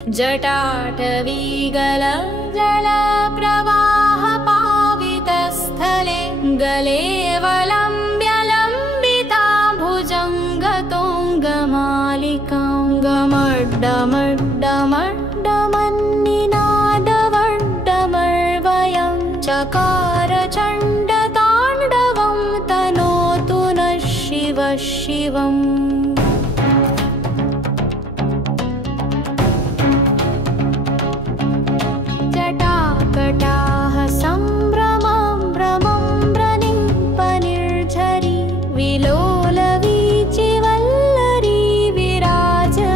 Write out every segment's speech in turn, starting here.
जटाटवीगलजलप्रवाहपावितस्थले गले वलम्ब्यलम्बिता भुजङ्गतोङ्गमालिकां गमड्डमड्डमड्डमन्निनादवड्डमर्वयं चकार चण्डताण्डवं तनोतु नः शिवः शिवम्। जटाकटाः सम्भ्रमं भ्रमं व्रनिपनिर्झरी विलोलवीचिवल्लरी विराजमानमूर्धनि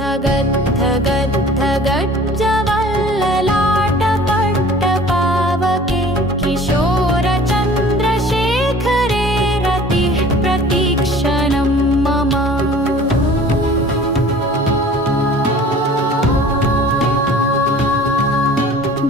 धगद्धगद्धगज्जवल्ललाटपट्टपावके किशोरचन्द्रशेखरे रतिः प्रतीक्षणं मम।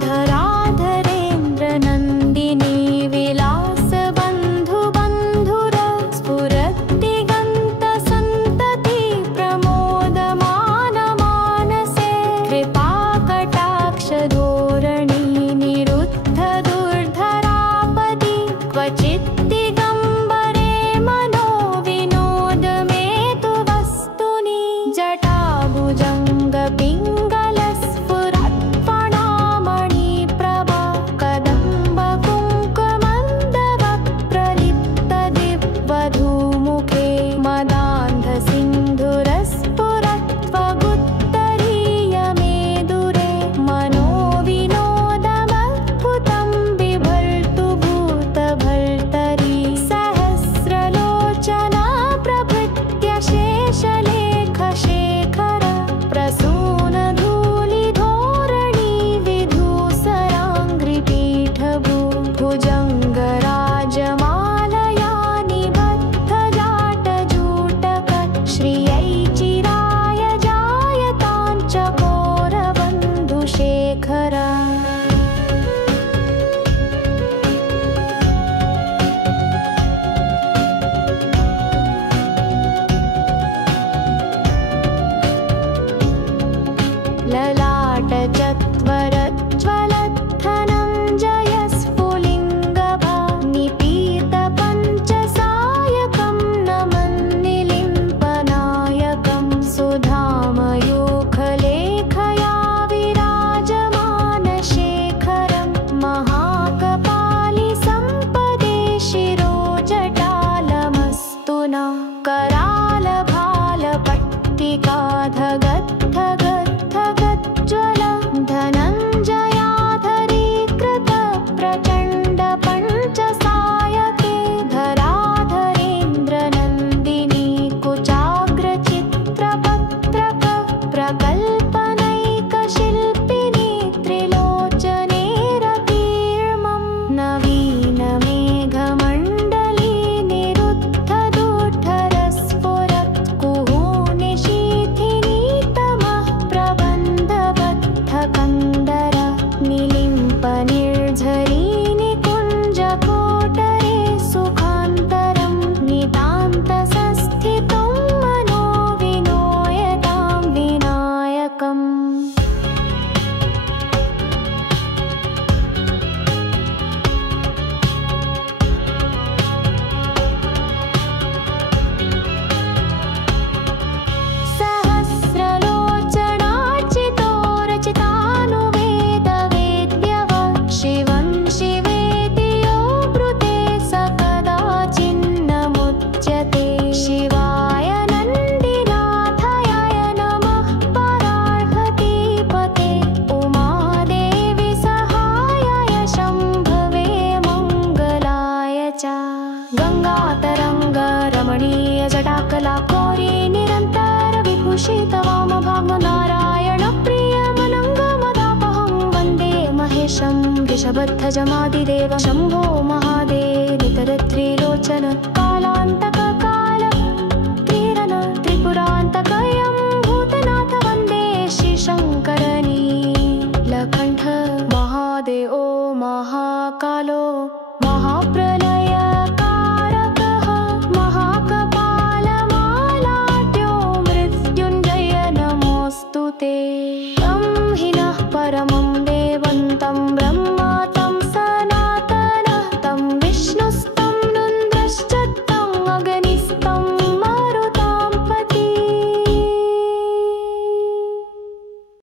धराधरेन्द्रनन्दिनी विलासबन्धुबन्धुर स्फुरद्दिगन्तसन्तति प्रमोदमानमानसे कृपाकटाक्षधोरणी निरुद्धदुर्धरापदि क्वचिद्दिगम्बरे मनो विनोदमेतु वस्तुनि जटाभुजङ्गपिङ्गलस्फुरत्फणामणिप्रभा कदम्बकुङ्कुमन्दवप्रलिप्तदिग्वधूमुखे मदान्धसिन्धुरस्फुरत्वगुत्तरीयमेदुरे मनोविनोदमद्भुतं बिभर्तु भूतभर्तरी सहस्रलोचना प्रभृत्य शेषलेखशेखर प्रसूनधूलिधोरणी विधूसराङ्घ्रिपीठभुजङ्गराजमालया निबद्धजाटजूटक श्रियै चिराय जायताञ्चकोरबन्धुशेखर। ललाटचत्वरज्वलद्धनञ्जयस्फुलिङ्गभा निपीतपञ्चसायकं नमन्निलिम्पनायकं सुधामयूखलेखया विराजमानशेखरं महाकपालिसम्पदे शिरोजटालमस्तु न करालभालपट्टिका धगद्धगद्धगज्ज्वल धनञ्जयाधरीकृत प्रचण्डपञ्चसायके धराधरेन्द्रनन्दिनी कुचाग्रचित्रपत्रक प्रकल्पनैकशिल्पिनी त्रिलोचने रतिर्मं नवीनमेघमण्डली निरुद्धदुद्धरस्फुरत्कुहूनिशीथिनी तमः प्रबन्धबद्धकन्दर निलिम्पनिर्झरी निकुञ्जकोटरे सुखान्तरं नितान्तसंस्थितं मनो विनोयतां विनायकम्। सहस्रलोचनार्चितो रचितानुवेदवेद्यः शिवं शिवेति यो ब्रूते स कदाचिन्नमुच्यते शिवाय नन्दिनाथाय नमः परार्हतीपते उमादेवी सहायाय शम्भवे मङ्गलाय च। गङ्गातरङ्गरमणीय जटाकलाकोरी निरन्तर विभूषित वामभागनारायणप्रियमनङ्गमदापहं वन्दे महेशं वृषभध्वजमादिदेव शम्भो महादेनितरत्रिलोचन कालान्तककाल क्रीडन त्रिपुरान्तकयं भूतनाथ वन्दे श्रीशङ्करनीलकण्ठ महादेव महाकालो महाप्रलयकारकः महाकपालमालाढ्यो मृत्युञ्जय नमो ते ब्रह्मिणः परमं